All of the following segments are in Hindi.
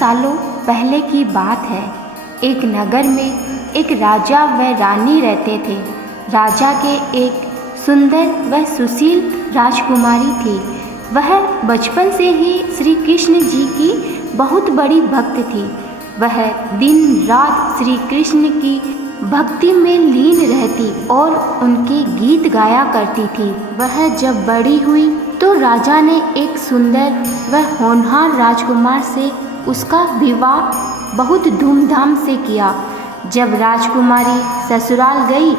सालों पहले की बात है। एक नगर में एक राजा व रानी रहते थे। राजा के एक सुंदर व सुशील राजकुमारी थी। वह बचपन से ही श्री कृष्ण जी की बहुत बड़ी भक्त थी। वह दिन रात श्री कृष्ण की भक्ति में लीन रहती और उनके गीत गाया करती थी। वह जब बड़ी हुई तो राजा ने एक सुंदर व होनहार राजकुमार से उसका विवाह बहुत धूमधाम से किया। जब राजकुमारी ससुराल गई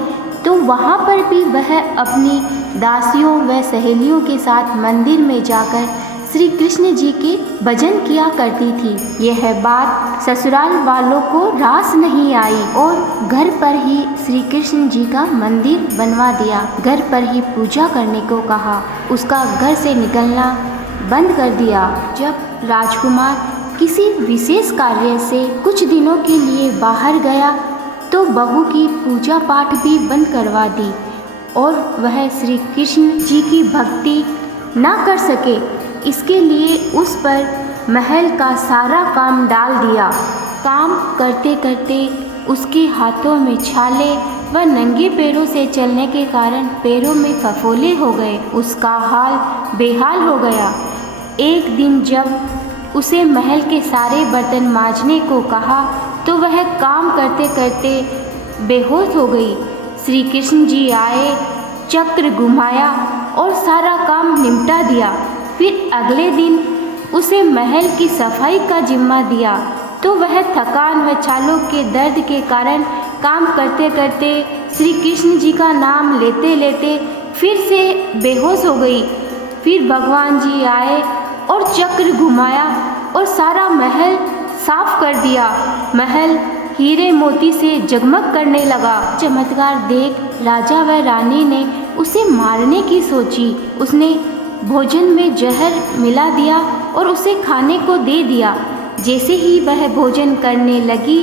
तो वहाँ पर भी वह अपनी दासियों व सहेलियों के साथ मंदिर में जाकर श्री कृष्ण जी के भजन किया करती थी। यह बात ससुराल वालों को रास नहीं आई और घर पर ही श्री कृष्ण जी का मंदिर बनवा दिया। घर पर ही पूजा करने को कहा। उसका घर से निकलना बंद कर दिया। जब राजकुमार किसी विशेष कार्य से कुछ दिनों के लिए बाहर गया तो बहू की पूजा पाठ भी बंद करवा दी और वह श्री कृष्ण जी की भक्ति ना कर सके, इसके लिए उस पर महल का सारा काम डाल दिया। काम करते करते उसके हाथों में छाले व नंगे पैरों से चलने के कारण पैरों में फफोले हो गए। उसका हाल बेहाल हो गया। एक दिन जब उसे महल के सारे बर्तन मांजने को कहा तो वह काम करते करते बेहोश हो गई। श्री कृष्ण जी आए, चक्र घुमाया और सारा काम निपटा दिया। फिर अगले दिन उसे महल की सफाई का जिम्मा दिया तो वह थकान व छालों के दर्द के कारण काम करते करते श्री कृष्ण जी का नाम लेते लेते फिर से बेहोश हो गई। फिर भगवान जी आए और चक्र घुमाया और सारा महल साफ कर दिया। महल हीरे मोती से जगमग करने लगा। चमत्कार देख राजा व रानी ने उसे मारने की सोची। उसने भोजन में जहर मिला दिया और उसे खाने को दे दिया। जैसे ही वह भोजन करने लगी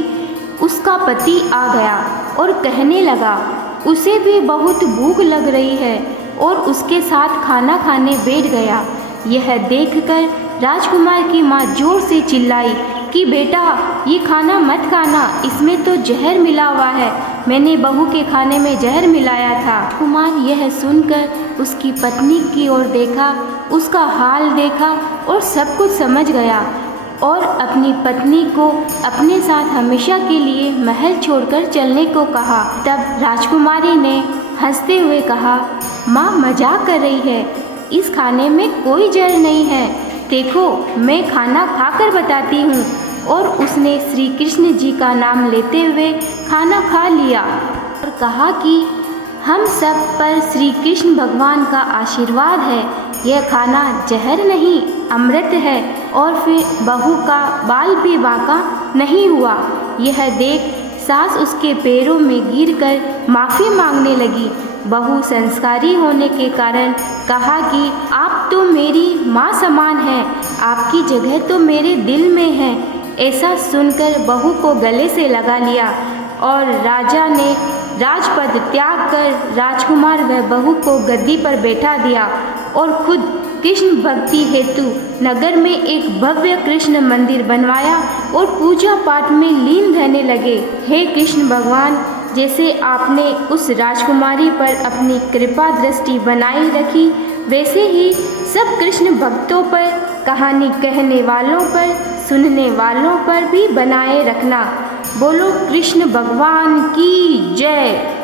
उसका पति आ गया और कहने लगा उसे भी बहुत भूख लग रही है और उसके साथ खाना खाने बैठ गया। यह देखकर राजकुमार की माँ जोर से चिल्लाई कि बेटा ये खाना मत खाना, इसमें तो जहर मिला हुआ है। मैंने बहू के खाने में जहर मिलाया था। कुमार यह सुनकर उसकी पत्नी की ओर देखा, उसका हाल देखा और सब कुछ समझ गया और अपनी पत्नी को अपने साथ हमेशा के लिए महल छोड़कर चलने को कहा। तब राजकुमारी ने हंसते हुए कहा, माँ मजाक कर रही है, इस खाने में कोई जहर नहीं है। देखो मैं खाना खाकर बताती हूँ। और उसने श्री कृष्ण जी का नाम लेते हुए खाना खा लिया और कहा कि हम सब पर श्री कृष्ण भगवान का आशीर्वाद है। यह खाना जहर नहीं अमृत है। और फिर बहू का बाल भी बांका नहीं हुआ। यह देख सास उसके पैरों में गिरकर माफ़ी मांगने लगी। बहू संस्कारी होने के कारण कहा कि आप तो मेरी माँ समान हैं, आपकी जगह तो मेरे दिल में है। ऐसा सुनकर बहू को गले से लगा लिया और राजा ने राजपद त्याग कर राजकुमार व बहू को गद्दी पर बैठा दिया और खुद कृष्ण भक्ति हेतु नगर में एक भव्य कृष्ण मंदिर बनवाया और पूजा पाठ में लीन रहने लगे। हे कृष्ण भगवान, जैसे आपने उस राजकुमारी पर अपनी कृपा दृष्टि बनाई रखी, वैसे ही सब कृष्ण भक्तों पर, कहानी कहने वालों पर, सुनने वालों पर भी बनाए रखना। बोलो कृष्ण भगवान की जय।